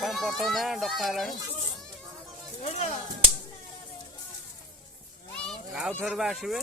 ବାପା ପଠଉ ନା ଡକା ହେଲାଣି ଆଉ ଥରେ ବା ଆସିବେ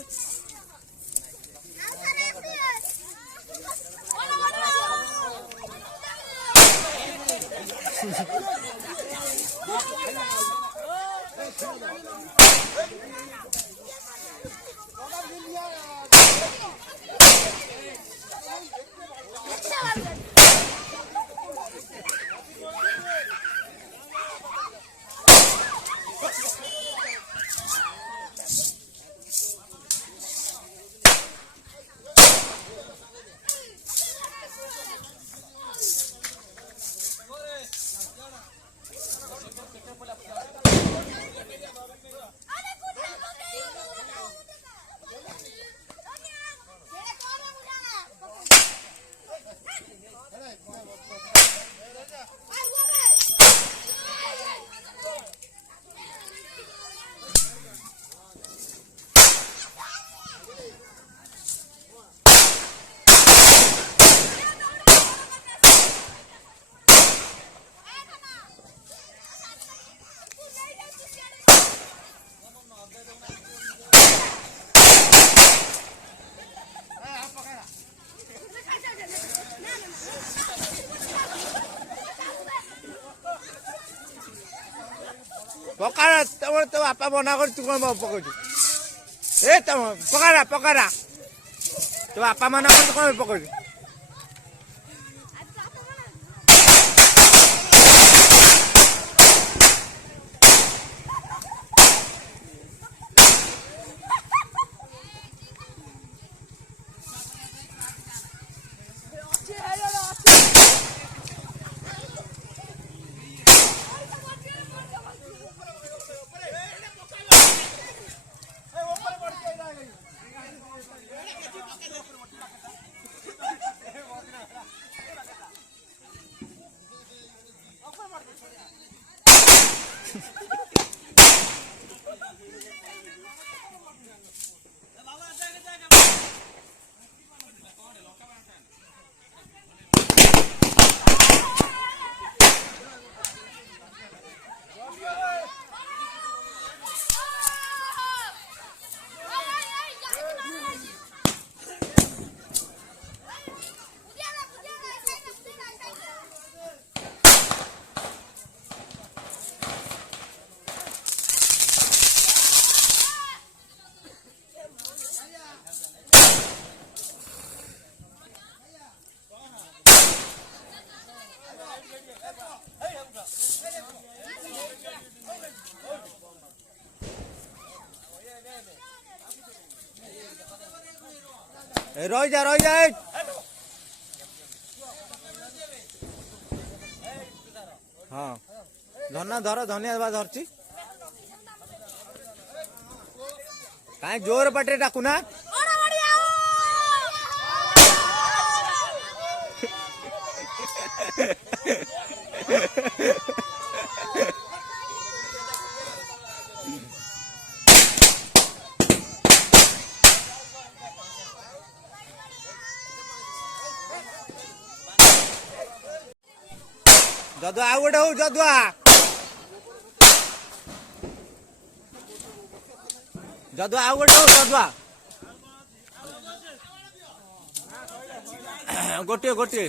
ପକାରା ତମର ତୋ ବାପା ମନା କରି ତୁ କଣ ପକଉଛୁ ଏ ତମ ପକାରା ପକାରା ତୋ ବାପା ମନା କରି ତୁ କଣ ପକଉଛୁ ରହିଯା ରହିଯା ହଁ ଧନା ଧର ଧନିଆ ବା ଧରିଛି କାହିଁ ଜୋର ପାଟିରେ ଡାକୁନା ଯଦୁଆ ଆଉ ଗୋଟେ ହଉ ଯଦୁଆ ଯଦୁଆ ଆଉ ଗୋଟେ ହଉ ଯଦୁଆ ଗୋଟିଏ ଗୋଟିଏ